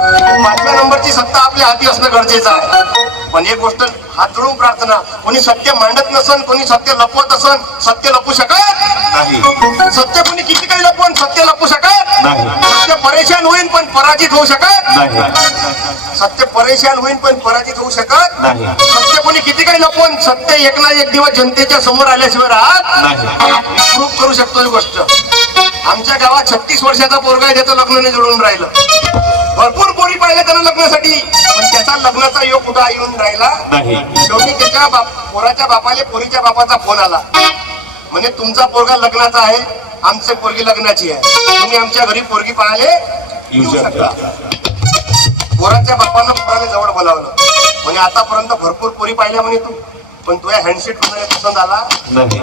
पाचव्या नंबरची सत्ता आपल्या हाती असणं गरजेचं आहे. पण एक गोष्ट हात जोडून प्रार्थना कोणी सत्य मांडत नसन कोणी सत्य लपवत असन सत्य लपू शकत नाही. सत्य कोणी किती काही लपवून सत्य लपू शकत नाही. सत्य परेशान होईल पण पराजित होऊ शकत नाही. सत्य परेशान होईल पण पराजित होऊ शकत नाही. सत्य कोणी किती काही लपवून सत्य एक ना एक दिवस जनतेच्या समोर आल्याशिवाय राहत नाही. प्रूफ करू शकतो ही गोष्ट. आमच्या गावात छत्तीस वर्षाचा पोरगा आहे त्याचं लग्न नाही जुळून राहिलं. भरपूर पोरी पाहिले त्यानं लग्नासाठी. पण त्याचा लग्नाचा योग कुठं येऊन राहिला? नाही. शेवटी त्याच्या बाप पोराच्या बापाले पोरीच्या बापाचा फोन आला. म्हणजे तुमचा पोरगा लग्नाचा आहे आमचे पोरगी लग्नाची आहे. तुम्ही आमच्या घरी पोरगी येऊ शकता. शकता. पोराच्या बापानं पोराने जवळ बोलावलं. म्हणजे आतापर्यंत भरपूर पोरी पाहिल्या म्हणे तू पण तुझ्या म्हणे पसंत आला. नाही.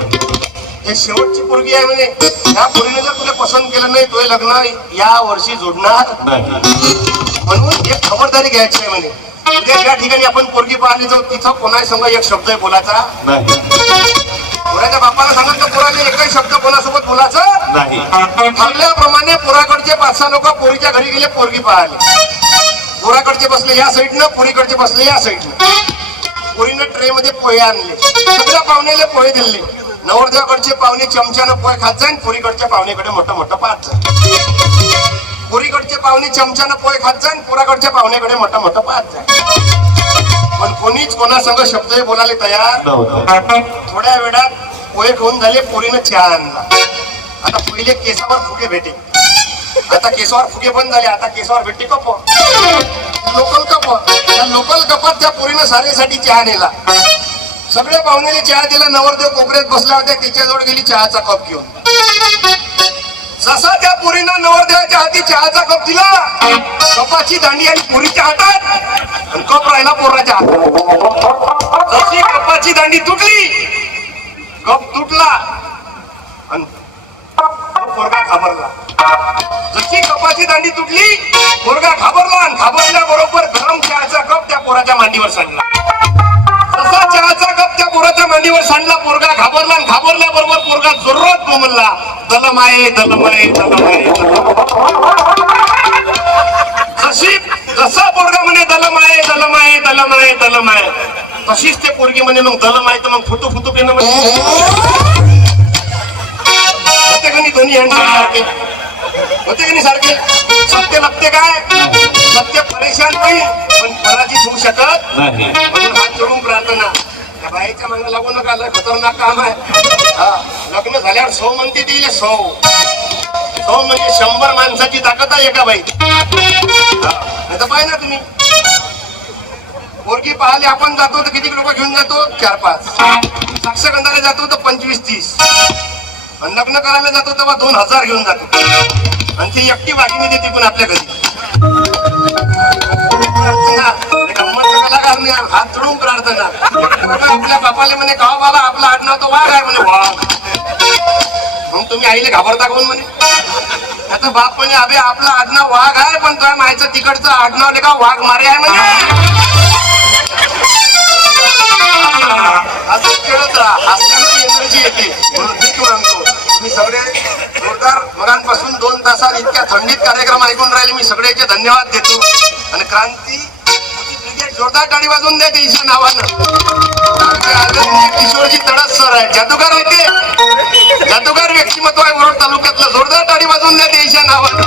हे शेवटची पोरगी आहे म्हणे. या पोरीने जर तुला पसंत केलं नाही तुझे लग्न या वर्षी जोडणार म्हणून एक खबरदारी घ्यायची आहे म्हणे. उद्या ज्या ठिकाणी आपण पोरगी पाहिली जाऊ तिथं कोणा संग एक शब्द आहे बोलायचा? पोराच्या बापाला सांगत तर पोराने एकही शब्द कोणासोबत बोलायचं? नाही. ठरल्याप्रमाणे पोराकडचे पाच सहा लोक पोरीच्या घरी गेले पोरगी पाहायला पोराकडचे बसले या साईडनं पोरीकडचे बसले या साईडनं. पोरीनं ट्रे मध्ये पोहे आणले. सगळ्या पाहुण्याला पोहे दिले. नवरदेवाकडचे पाहुणे चमच्यानं पोहे खात जाईन पोरीकडच्या पाहुणेकडे मोठं मोठं पाहत जाईन पोरीकडचे पाहुणे चमच्यानं पोहे खात जाईन पोराकडच्या पाहुणेकडे मोठं मोठं पाहत जाईन पण कोणीच कोणासंग शब्द बोलायला तयार थोड्या वेळात पोहे खाऊन झाले पोरीनं चहा आणला. आता पहिले केसावर फुगे भेटे. आता केसावर फुगे बंद झाले आता केसावर भेटते कप. Local cup. त्या लोकल कपात त्या पोरीनं सारेसाठी चहा नेला. सगळ्या पाहुण्याने चहा दिला नवरदेव कोपऱ्यात बसला होत्या तिच्याजवळ गेली चहाचा कप घेऊन. जसा त्या पोरीनं नवरदेवाच्या हाती चहाचा कप दिला कपाची दांडी आणि पोरीच्या हातात कप राहिला पोराच्या हातात. जशी कपाची दांडी तुटली कप तुटला आणि पोरगा घाबरला. जशी कपाची दांडी तुटली पोरगा घाबरला आणि घाबरल्या बरोबर गरम चहाचा कप त्या पोराच्या मांडीवर सांडला. पोराच्या मांडीवर सांडला पोरगा घाबरला घाबरल्या बरोबर पोरगा जोरात बोमलला दलमाये दलमाये दलमाये. जशी जसा पोरगा म्हणे दलमाये दलमाये दलमाये दलमाये. तशीच ते पोरगी म्हणे मग दलमाये तर मग फुटू फुटू केलं म्हणे. होते का नाही दोन्ही हँड सारखे? होते का नाही सारखे? सत्य लागते काय? सत्य परेशान नाही पण पराजित होऊ शकत नाही म्हणून हात जोडून प्रार्थना बाईच्या मागे लागू नका लय खतरनाक काम आहे. हा, लग्न झाल्यावर सौ म्हणते ती सौ. सौ म्हणजे शंभर माणसाची ताकद आहे एका बाई नाही तर पाहिजे ना तुम्ही. पोरगी पाहाले आपण जातो तर किती लोक घेऊन जातो? चार पाच. साक्षगंधाला जातो तर पंचवीस तीस. आणि लग्न करायला जातो तेव्हा दोन हजार घेऊन जातो. आणि ती एकटी वागिनी देते पण आपल्या घरी. गंमतचा हात जोडून प्रार्थना आपल्या बापाले म्हणे का हो बाला आपला आडनाव तो वाघ आहे म्हणे वाघ मग तुम्ही आईले घाबरता कोण म्हणे? त्याचा बाप म्हणे अबे आपला आडनाव वाघ आहे पण तुझ्या मायचं तिकडचं आडनाव लेखा वाघ मारे आहे म्हणे. असं खेळत राहा. हसण्यानं एनर्जी येते. म्हणून मी म्हणतो मी सगळे जोरदार मगांपासून दोन तासात इतक्या थंडीत कार्यक्रम ऐकून राहिले. मी सगळ्याचे धन्यवाद देतो. आणि क्रांती जोरदार टाळी वाजून द्या त्यांच्या नावानं. किशोरजी तडस सर आहे. जादूगार होते जादूगार व्यक्तिमत्व आहे वरोड तालुक्यातलं. जोरदार टाळी वाजून द्या त्यांच्या नावानं.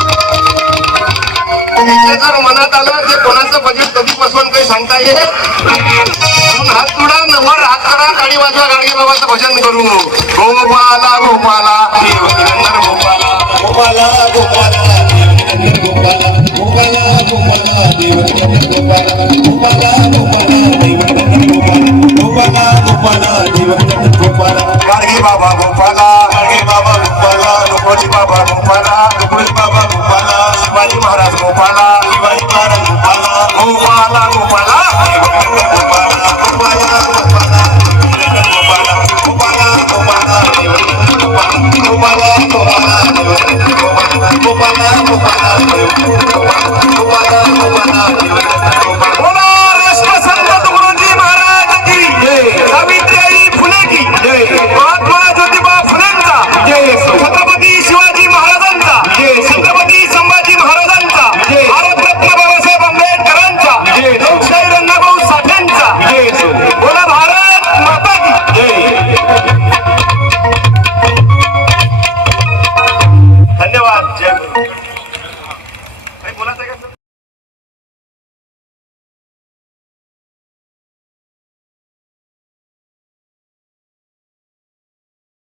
जर मनात आलं ते कोणाचं बजेट कधी बसवून काही सांगता येईल म्हणून हात तुडा नवर हात करा गाडी वाजवा गाडगे बाबाचं भजन करू. गोपाला गोपाला गोपाला. गोपाला गोपाला. गोपाला गाडगे बाबा गोपाला नुकोजी बाबा गोपाला तुकडोजी बाबा गोपाला शिवाजी महाराज गोपाला शिवाजी महाराज गोपाला गोपाला गोपाला